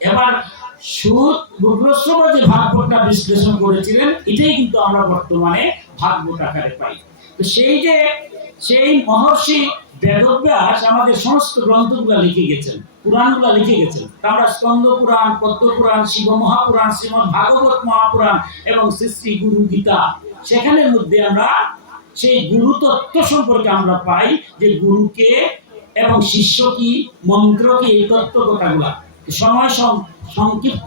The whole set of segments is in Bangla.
এবার সুদ বুগ্রস্রব যে ভাগবতটা বিশ্লেষণ করেছিলেন এটাই কিন্তু আমরা বর্তমানে ভাগবত আকারে পাই। তো সেই মহর্ষি বেদব্যাস আমাদের সমস্ত গ্রন্থগুলো লিখে গেছেন, পুরাণগুলো লিখে গেছেন। আমরা স্কন্দ পুরাণ, পদ্ম পুরাণ, শিব মহাপুরাণ, শ্রীমদ্ ভাগবত মহাপুরাণ এবং শ্রী শ্রী গুরু গীতা, সেখানের মধ্যে আমরা সেই গুরু তত্ত্ব সম্পর্কে আমরা পাই যে গুরুকে এবং শিষ্য কি, মন্ত্র কি, এই তত্ত্ব কথাগুলা। সময় সংক্ষিপ্ত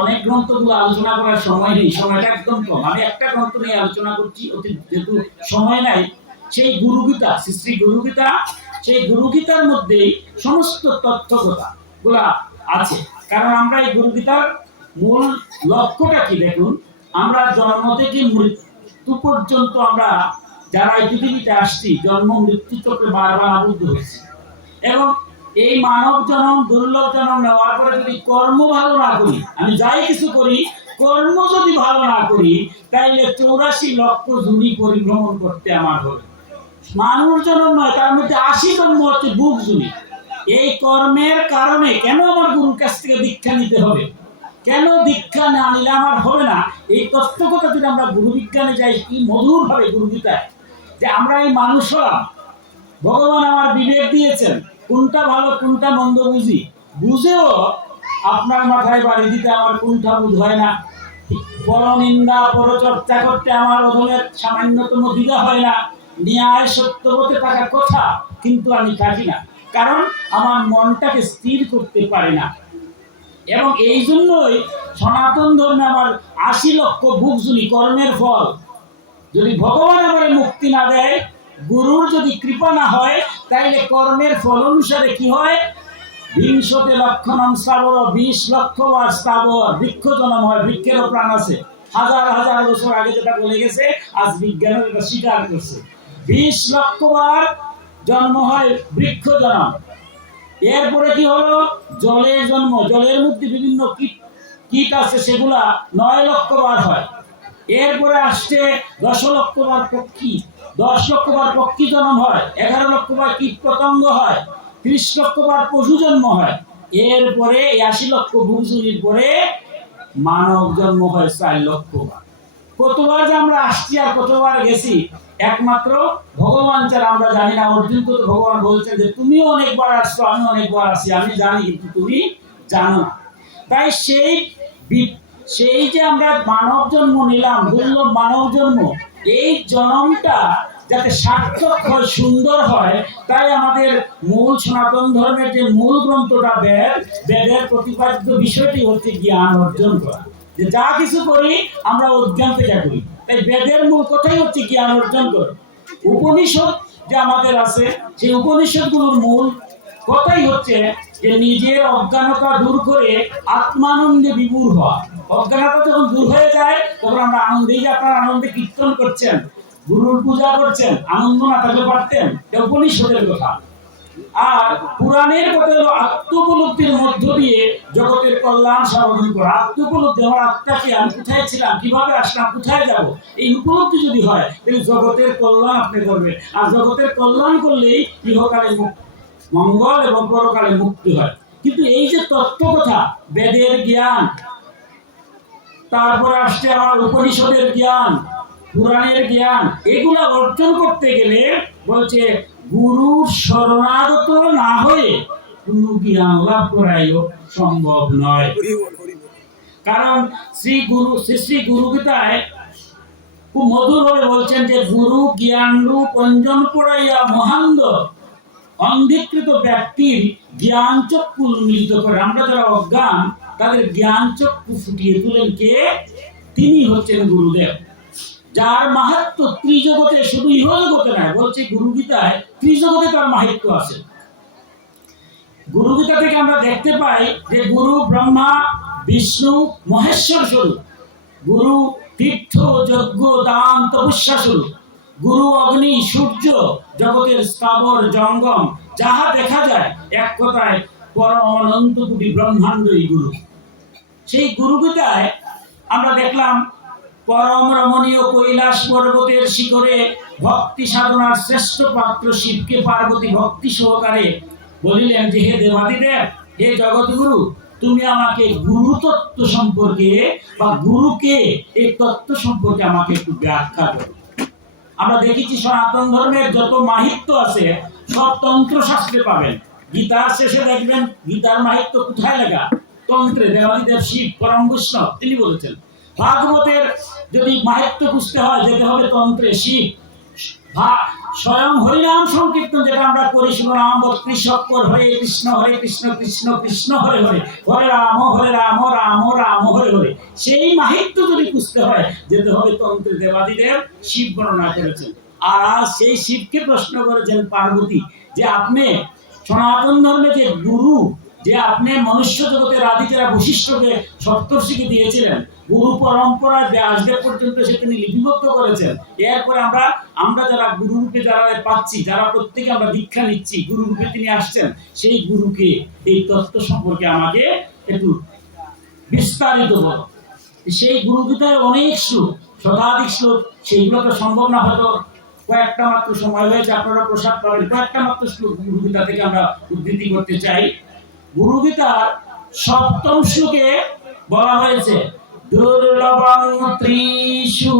অনেক গ্রন্থগুলো আলোচনা করার সময় নেই, সময়টা একদম কম। আমি একটা গ্রন্থ নিয়ে আলোচনা করছি, যেহেতু সময় নাই। সেই গুরুগীতা, শ্রী শ্রী গুরুগীতা, সেই গুরুগীতার মধ্যেই সমস্ত তথ্য কথা গুলা আছে। কারণ আমরা এই গুরুগীতার মূল লক্ষ্যটা কি দেখুন, আমরা জন্ম থেকে মৃত্যু পর্যন্ত আমরা যারা এই পৃথিবীতে আসছি, জন্ম মৃত্যু চক্রে বারবার আবদ্ধ হয়েছি। এবং এই মানব জন্ম, দুর্লভ জন্ম নেওয়ার পরে যদি কর্ম ভালো না করি, আমি যাই কিছু করি, কর্ম যদি ভালো না করি, তাইলে 84 লক্ষ জুনি পরিভ্রমণ করতে আমার হবে। মানুষ জন্ম নয়, তার মধ্যে 80 জন্ম হচ্ছে বুক জুনি। এই কর্মের কারণে কেন আমার গুরুর কাছ থেকে দীক্ষা নিতে হবে, কেন দীক্ষা না নিলে আমার হবে না, এই তত্ত্বকথা যদি আমরা গুরু বিজ্ঞানে যাই, কি মধুর ভাবে গুরু গীতায় যে আমরা এই মানুষ হলাম, ভগবান আমার বিবেক দিয়েছেন, কোনটা ভালো কোনটা মন্দ বুঝি, বুঝেও আপনার মাথায় বাড়ি দিতে আমার কোনটা বোধ হয় না, পরনিন্দা পরচর্চা করতে আমার অধমের সামান্যতম দ্বিধা হয় না, ন্যায় সত্যবতে থাকার কথা, কিন্তু আমি থাকি না, কারণ আমার মনটাকে স্থির করতে পারে না। এবং এই জন্যই সনাতন ধর্মে আমার 80 লক্ষ বুকজুনি কর্মের ফল। যদি ভগবান আমার মুক্তি না দেয়, গুরুর যদি কৃপা না হয়, তাইলে কর্মের ফল অনুসারে কি হয়, 20 লক্ষণম স্থাবর, 20 লক্ষ বার স্থাবর, বৃক্ষ জন্ম হয়। বৃক্ষেরও প্রাণ আছে, হাজার হাজার বছর আগে যেটা বলে গেছে, আজ বিজ্ঞান এটা স্বীকার করছে। 20 লক্ষ বার জন্ম হয়, বৃক্ষ জন্ম। এরপরে কি হলো, জলের জন্ম, জলের মধ্যে বিভিন্ন কীট আছে, সেগুলা 9 লক্ষ বার হয়। এরপরে আসছে 10 লক্ষ বার পক্ষী, 10 লক্ষ বার পক্ষী জন্ম হয়, 11 লক্ষ বার কীট পতঙ্গ হয়, 30 লক্ষ বার পশু জন্ম হয়। এরপরে 80 লক্ষ ভূজুনির পরে মানব জন্ম হয় 4 লক্ষ বার। কতবার যে আমরা আসছি আর কতবার গেছি, একমাত্র ভগবান ছাড়া আমরা জানি না। অর্জুন তো ভগবান বলছেন যে তুমিও অনেকবার আসছো, আমি অনেকবার আসি, আমি জানি কিন্তু তুমি জানো না। তাই সেই যে আমরা মানব জন্ম নিলাম, দুর্লভ মানব জন্ম, এই জন্মটা যাতে সার্থক হয়, সুন্দর হয়, তাই আমাদের মূল সনাতন ধর্মের যে মূল গ্রন্থটা বেদ, বেদের প্রতিপাদ্য বিষয়টি হচ্ছে জ্ঞান অর্জন করা। যে যা কিছু করি আমরা অজ্ঞান থেকে করি, তাই বেদের মূল কথাই হচ্ছে জ্ঞান অর্জন করা। উপনিষদ যে আমাদের আছে, সেই উপনিষদগুলোর মূল কথাই হচ্ছে যে নিজের অজ্ঞানতা দূর করে আত্মানন্দে বিভোর হওয়া। অজ্ঞানতা যখন দূর হয়ে যায়, তখন আমরা আনন্দে, যে আপনারা আনন্দে কীর্তন করছেন, গুরুর পূজা করছেন, আনন্দ না থাকলে পারতেন, উপনিষদের কথা। আর পুরাণের কথা হলো আত্মোপলব্ধির মধ্য দিয়ে জগতের কল্যাণ সাধন করা। আত্মোপলব্ধি, আমার আত্মাকে, আমি কোথায় ছিলাম, কিভাবে আসলাম, কোথায় যাব, এই উপলব্ধি যদি হয়, তাহলে জগতের কল্যাণ আপনি করবেন। আর জগতের কল্যাণ করলেই ইহকালে মঙ্গল এবং পরকালে মুক্তি হয়। কিন্তু এই যে তত্ত্ব কথা, বেদের জ্ঞান, তারপরে আসছে আমার উপনিষদের জ্ঞান, পুরাণের জ্ঞান, এগুলা অর্জন করতে গেলে বলছে গুরুর শরণাগত না হয়ে কোনো জ্ঞান লাভ করাই সম্ভব নয়। কারণ শ্রী গুরু গীতায় খুব মধুর ভাবে বলছেন যে গুরু জ্ঞান রূপ অঞ্জন পড়াইয়া মহান্দ অন্ধীকৃত ব্যক্তির জ্ঞান চক্ষু উন্মিলিত করে। আমরা যারা অজ্ঞান, তাদের জ্ঞান চক্ষু ফুটিয়ে তোলেন কে? তিনি হচ্ছেন গুরুদেব, যার মাহাত্ম ত্রিজগতে, শুধু ইহজগতে নয়, বলছে গুরু গীতায় ত্রিজগতে তার মাহাত্ম আছে। গুরু গীতা থেকে আমরা দেখতে পাই যে গুরু ব্রহ্মা বিষ্ণু মহেশ্বর স্বরূপ, গুরু তীর্থ যজ্ঞ দান তপস্যা স্বরূপ, গুরু অগ্নি সূর্য জগতের স্থাবর জঙ্গম যাহা দেখা যায়, এক কথায় পরম অনন্ত কোটি ব্রহ্মাণ্ডই গুরু। সেই গুরু গীতায় আমরা দেখলাম পরম রমণীয় কৈলাস পর্বতের শিখরে ভক্তি সাধনার শ্রেষ্ঠ পাত্র শিবকে পার্বতী ভক্তি সহকারে বলিলেন যে হে দেবাদিদেব, হে জগৎগুরু, তুমি আমাকে গুরু তত্ত্ব সম্পর্কে বা গুরুকে এই তত্ত্ব সম্পর্কে আমাকে একটু ব্যাখ্যা করো। আমরা দেখেছি সনাতন ধর্মের যত মাহিত্য আছে সব তন্ত্র শাস্ত্রে পাবেন। গীতার শেষে দেখবেন গীতার মাহিত্য কোথায় লেখা? তন্ত্রে। দেবাদিদেব শিব পরম বৈষ্ণব তিনি বলেছেন। ভাগবতের যদি মাহিত্য বুঝতে হয় যেতে হবে তন্ত্রে। শিব স্বয়ং হরিনাম সংকীর্তন যেটা আমরা করি, শিবনাম কৃষকর হরে কৃষ্ণ কৃষ্ণ কৃষ্ণ হরে হরে, হরে রাম রাম রাম হরে হরে, সেই মাহিত্য যদি বুঝতে হয় যেতে হবে তন্ত্রে। দেবাদিদেব শিব বর্ণনা করেছেন। আর সেই শিবকে প্রশ্ন করেছেন পার্বতী যে আপনি সনাতন ধর্মে যে গুরু, যে আপনি মনুষ্য জগতের আদি যারা বৈশিষ্ট্যকে সপ্তর্ষিকে দিয়েছিলেন, গুরু পরম্পরায় ব্যাসদেব পর্যন্ত সে তিনি লিপিবদ্ধ করেছেন। এরপরে আমরা যারা গুরু রূপে যারা পাচ্ছি, যারা প্রত্যেকে আমরা দীক্ষা নিচ্ছি, গুরু রূপে তিনি আসছেন, সেই গুরুকে এই তত্ত্ব সম্পর্কে আমাকে একটু বিস্তারিত বলো। সেই গুরুগীতায় অনেক শ্লোক, শতাধিক শ্লোক, সেইগুলো তো সম্ভব না, হয়তো কয়েকটা মাত্র সময় হয়েছে, আপনারা প্রসাদ পাবেন। কয়েকটা মাত্র শ্লোক গুরুগীতা থেকে আমরা উদ্ধৃতি করতে চাই। গুরুগীতার সপ্তম শ্লোকে বলা হয়েছে দুর্লভং ত্রিষু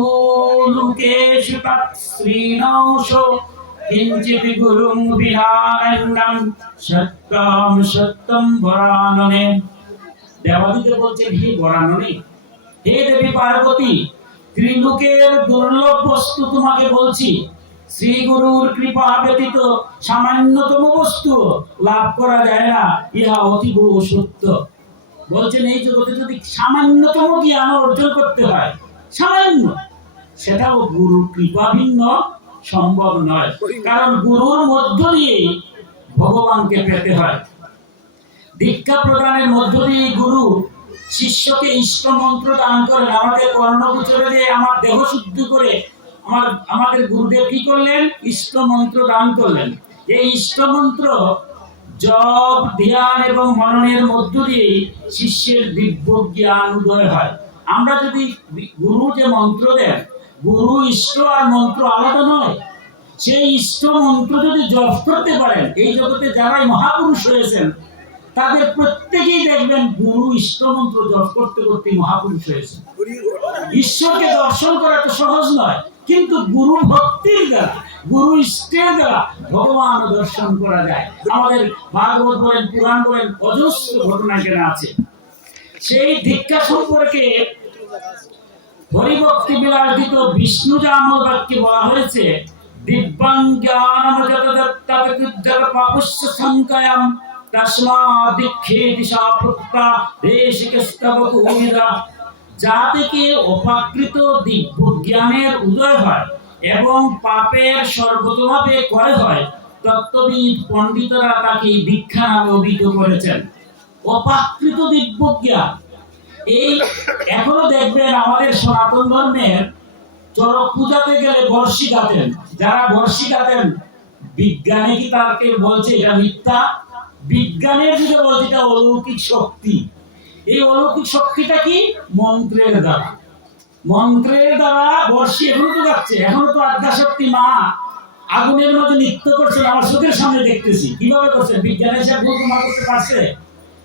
লোকেষু তৎশ্রীণৌষো কিঞ্চিৎ গুরুং বিহারণ্যং সত্যম সত্যম বরাননে। দেবাদিদেব বলছেন, হে বরাননে, হে দেবী পার্বতী, ত্রিলোকের দুর্লভ বস্তু তোমাকে বলছি। শ্রী গুরুর কৃপা ব্যতীত সামান্যতম বস্তু লাভ করা যায় না, ইহা অতীব সত্য। বলছেন এই জগতে যদি সামান্যতম জ্ঞান অর্জন করতে হয়, সামান্য, সেটাও গুরু কৃপা ভিন্ন সম্ভব নয়। কারণ গুরুর মধ্য দিয়ে ভগবানকে পেতে হয়। দীক্ষা প্রদানের মধ্য দিয়ে গুরু শিষ্যকে ইষ্ট মন্ত্র দান করেন। আমাদের কর্ণগোচরে যে আমার দেহ শুদ্ধ করে আমাদের গুরুদেব কি করলেন? ইষ্ট মন্ত্র দান করলেন। এই ইষ্ট মন্ত্র জপ, ধ্যান এবং মননের মধ্য দিয়ে শিষ্যের দিব্য জ্ঞান উদয় হয়। আমরা যদি গুরু যে মন্ত্র দেন, গুরু ইষ্ট আর মন্ত্র আলাদা নয়। সেই ইষ্ট মন্ত্র যদি জপ করতে পারেন, এই জগতে যারাই মহাপুরুষ হয়েছেন তাদের প্রত্যেকেই দেখবেন গুরু ইষ্ট মন্ত্র জপ করতে করতে মহাপুরুষ হয়েছে। ঈশ্বরকে দর্শন করা তো সহজ নয়, কিন্তু গুরু ভক্তির দ্বারা, গুরু ইষ্টের দ্বারা ভগবান দর্শন করা যায়। আমাদের ভাগবত বলেন, পুরাণ বলেন, অজস্র ঘটনা কেনা আছে। সেই দীক্ষা সম্পর্কে হরিভক্তি বিলাসিত বিষ্ণু জামল বাক্যে বলা হয়েছে, দিব্যাং জ্ঞানম যত পাপস্য সংকয়ম তস্মাৎ দীক্ষেতি সাপ্রুক্তা দেশিকস্তব কুমিরা। যা থেকে অপাকৃত দিব্য জ্ঞানের উদয় হয় এবং পাপের সর্বতভাবে ক্ষয় হয়, তত্ত্ববিদ পণ্ডিতরা তাকে দীক্ষা নামে অভিহিত করেছেন। অপাকৃত দিব্য জ্ঞান, এই এখনো দেখবেন আমাদের সনাতন ধর্মের চড়ক পূজাতে গেলে বর্ষি গাতেন। যারা বর্ষি গাতেন, বিজ্ঞানে কি তাকে বলছে এটা মিথ্যা? বিজ্ঞানের যুগে বলছে এটা অলৌকিক শক্তি। এই অলৌকিক শক্তিটা কি? মন্ত্রের দ্বারা। মন্ত্রের দ্বারা বর্ষি এখনো তো যাচ্ছে। এখনো তো আদ্যাশক্তি মা আগুনের মধ্যে নৃত্য করছেন, আমার চোখের সামনে দেখতেছি। কিভাবে করছেন? বিজ্ঞানে এসে প্রমাণ করতে পারছে?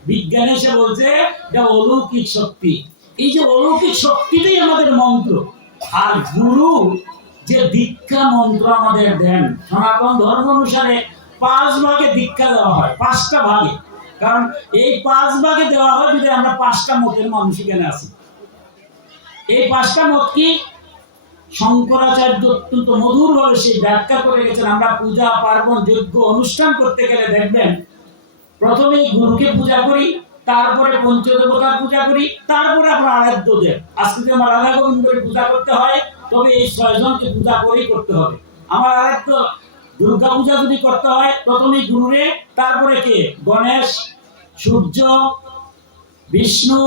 বিজ্ঞানে এসে বলছে এটা অলৌকিক শক্তি। এই যে অলৌকিক শক্তিটাই আমাদের মন্ত্র। আর গুরু যে দীক্ষা মন্ত্র আমাদের দেন, সনাতন ধর্ম অনুসারে 5 ভাগে দীক্ষা দেওয়া হয়, 5টা ভাগে। কারণ এই 5 ভাগে দেওয়া হয় যদি আমরা 5টা মতের মানুষ এখানে আছি। এই 5টা মত কি? শঙ্করাচার্য অত্যন্ত মধুর ভাবে সেই ব্যাখ্যা করে গেছেন। আমরা পূজা পার্বণ যজ্ঞ অনুষ্ঠান করতে গেলে দেখবেন প্রথমেই গুরুকে পূজা করি, তারপরে পঞ্চদেবতার পূজা করি, তারপরে আমরা আরাধ্যদের। আজকে যদি আমার রাধা গোবিন্দের পূজা করতে হয়, তবে এই 6 জনকে পূজা করেই করতে হবে। আমার আরাধ্য দুর্গা পূজা যদি করতে হয়, প্রথমেই গুরুরে, তারপরে কে? গণেশ, সূর্য, বিষ্ণু,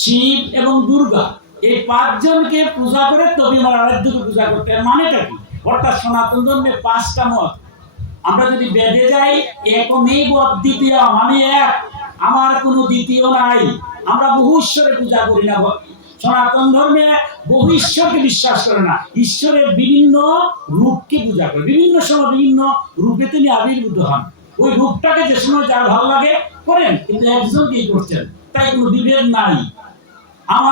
শিব এবং দুর্গা। এই 5 জনকে পূজা করে তবে আমার আরাধ্যকে পূজা করতে হয়। মানেটা কি? অর্থাৎ সনাতন ধর্মে 5টা মত। আমরা যদি বেদে যাই, একমেব অদ্বিতীয়, আমি এক, আমার কোনো দ্বিতীয় নাই। আমরা বহু ঈশ্বরের পূজা করি না। সনাতন ধর্মে বহু ঈশ্বরকে বিশ্বাস করে না, ঈশ্বরের বিভিন্ন রূপকে পূজা করে। বিভিন্ন সময় বিভিন্ন রূপে তিনি আবির্ভূত হন। ওই রূপটাকে যে সময় যার ভালো লাগে করেন, কিন্তু একজন কি করছেন, তাই কোনো বিভেদ নাই। আমার